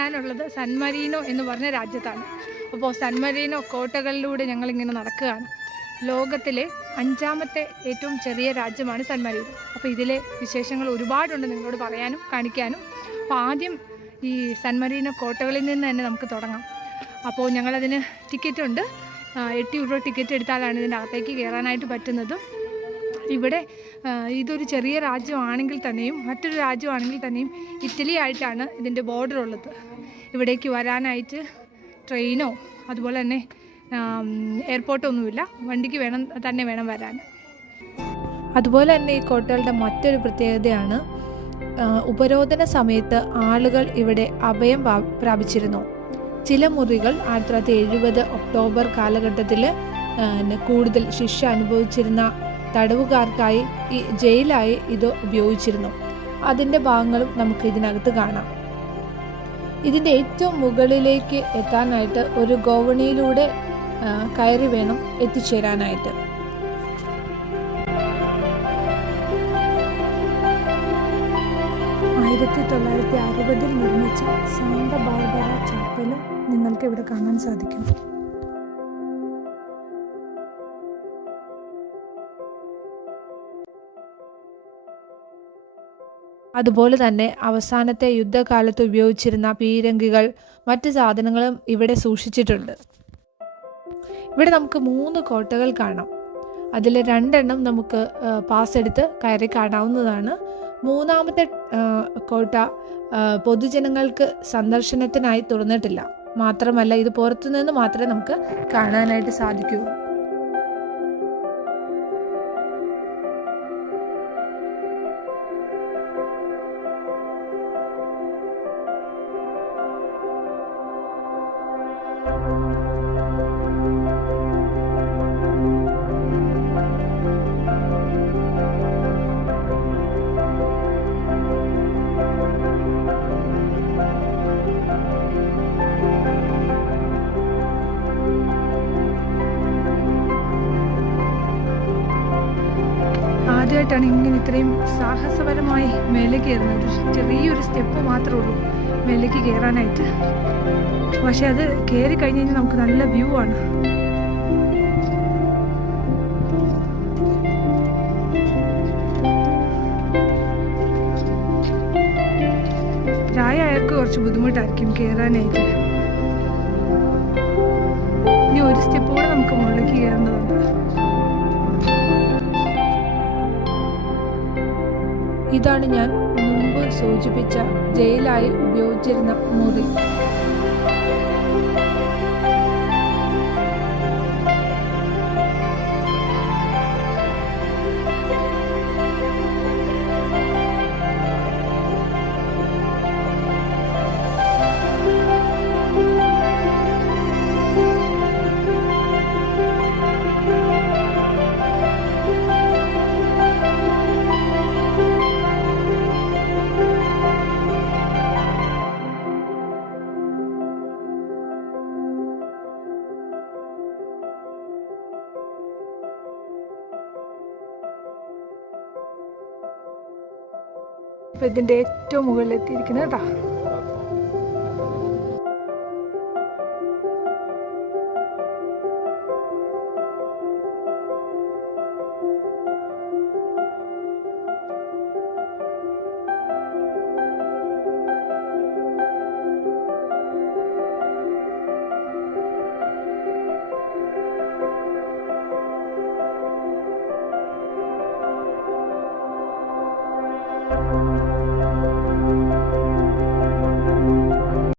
ഞാനുള്ളത് San Marino എന്ന് പറഞ്ഞ രാജ്യത്താണ്. അപ്പോൾ സാൻ മരീനോ കോട്ടകളിലൂടെ ഞങ്ങളിങ്ങനെ നടക്കുകയാണ്. ലോകത്തിലെ 5ാമത്തെ ഏറ്റവും ചെറിയ രാജ്യമാണ് സാൻ മരീനോ. അപ്പോൾ ഇതിലെ വിശേഷങ്ങൾ ഒരുപാടുണ്ട് നിങ്ങളോട് പറയാനും കാണിക്കാനും. അപ്പോൾ ആദ്യം ഈ സാൻ മരീനോ കോട്ടകളിൽ നിന്ന് തന്നെ നമുക്ക് തുടങ്ങാം. അപ്പോൾ ഞങ്ങളതിന് ടിക്കറ്റ് ഉണ്ട്. 8 യൂറോ ടിക്കറ്റ് എടുത്താലാണ് ഇതിൻ്റെ അകത്തേക്ക് കയറാനായിട്ട് പറ്റുന്നത്. ഇവിടെ ഇതൊരു ചെറിയ രാജ്യമാണെങ്കിൽ തന്നെയും മറ്റൊരു രാജ്യമാണെങ്കിൽ തന്നെയും ഇറ്റലി ആയിട്ടാണ് ഇതിൻ്റെ ബോർഡർ ഉള്ളത്. ഇവിടേക്ക് വരാനായിട്ട് ട്രെയിനോ അതുപോലെ തന്നെ എയർപോർട്ടൊന്നുമില്ല. വണ്ടിക്ക് വേണം വരാൻ. അതുപോലെ തന്നെ ഈ കോട്ടകളുടെ മറ്റൊരു പ്രത്യേകതയാണ് ഉപരോധന സമയത്ത് ആളുകൾ ഇവിടെ അഭയം പ്രാപിച്ചിരുന്നു. ചില മുറികൾ 1970 ഒക്ടോബർ കാലഘട്ടത്തിൽ കൂടുതൽ ശിക്ഷ അനുഭവിച്ചിരുന്ന തടവുകാർക്കായി ഈ ജയിലായി ഇത് ഉപയോഗിച്ചിരുന്നു. അതിൻ്റെ ഭാഗങ്ങളും നമുക്ക് ഇതിനകത്ത് കാണാം. ഇതിൻ്റെ ഏറ്റവും മുകളിലേക്ക് എത്താനായിട്ട് ഒരു ഗോവണിയിലൂടെ കയറി വേണം എത്തിച്ചേരാനായിട്ട്. നിർമ്മിച്ച സാന്ത ബാർബറ ചാപ്പലും നിങ്ങൾക്ക് ഇവിടെ കാണാൻ സാധിക്കും. അതുപോലെ തന്നെ അവസാനത്തെ യുദ്ധകാലത്ത് ഉപയോഗിച്ചിരുന്ന പീരങ്കികൾ മറ്റ് സാധനങ്ങളും ഇവിടെ സൂക്ഷിച്ചിട്ടുണ്ട്. ഇവിടെ നമുക്ക് 3 കോട്ടകൾ കാണാം. അതിൽ 2 നമുക്ക് പാസ് എടുത്ത് കയറി കാണാവുന്നതാണ്. 3ാമത്തെ കോട്ട പൊതുജനങ്ങൾക്ക് സന്ദർശനത്തിനായി തുറന്നിട്ടില്ല. മാത്രമല്ല ഇത് പുറത്തുനിന്ന് മാത്രമേ നമുക്ക് കാണാനായിട്ട് സാധിക്കൂ. ആദ്യമായിട്ടാണ് ഇങ്ങനെ ഇത്രയും സാഹസപരമായി മേലേക്ക് കയറുന്നത്. ചെറിയൊരു സ്റ്റെപ്പ് മാത്രമേ ഉള്ളൂ മേലേക്ക് കയറാനായിട്ട്. പക്ഷെ അത് കയറി കഴിഞ്ഞ് കഴിഞ്ഞാൽ നമുക്ക് നല്ല വ്യൂ ആണ്. പ്രായമായവർക്ക് കുറച്ച് ബുദ്ധിമുട്ടായിരിക്കും കയറാനായിട്ട്. ഇനി ഒരു സ്റ്റെപ്പ് കൂടെ നമുക്ക് മുകളിലേക്ക് കയറേണ്ടതുണ്ട്. ഇതാണ് ഞാൻ മുമ്പ് സൂചിപ്പിച്ച ജയിലായി ഉപയോഗിച്ചിരുന്ന മുറി. അപ്പോൾ ഇതിൻ്റെ ഏറ്റവും മുകളിലെത്തിയിരിക്കുന്നത് കേട്ടോ.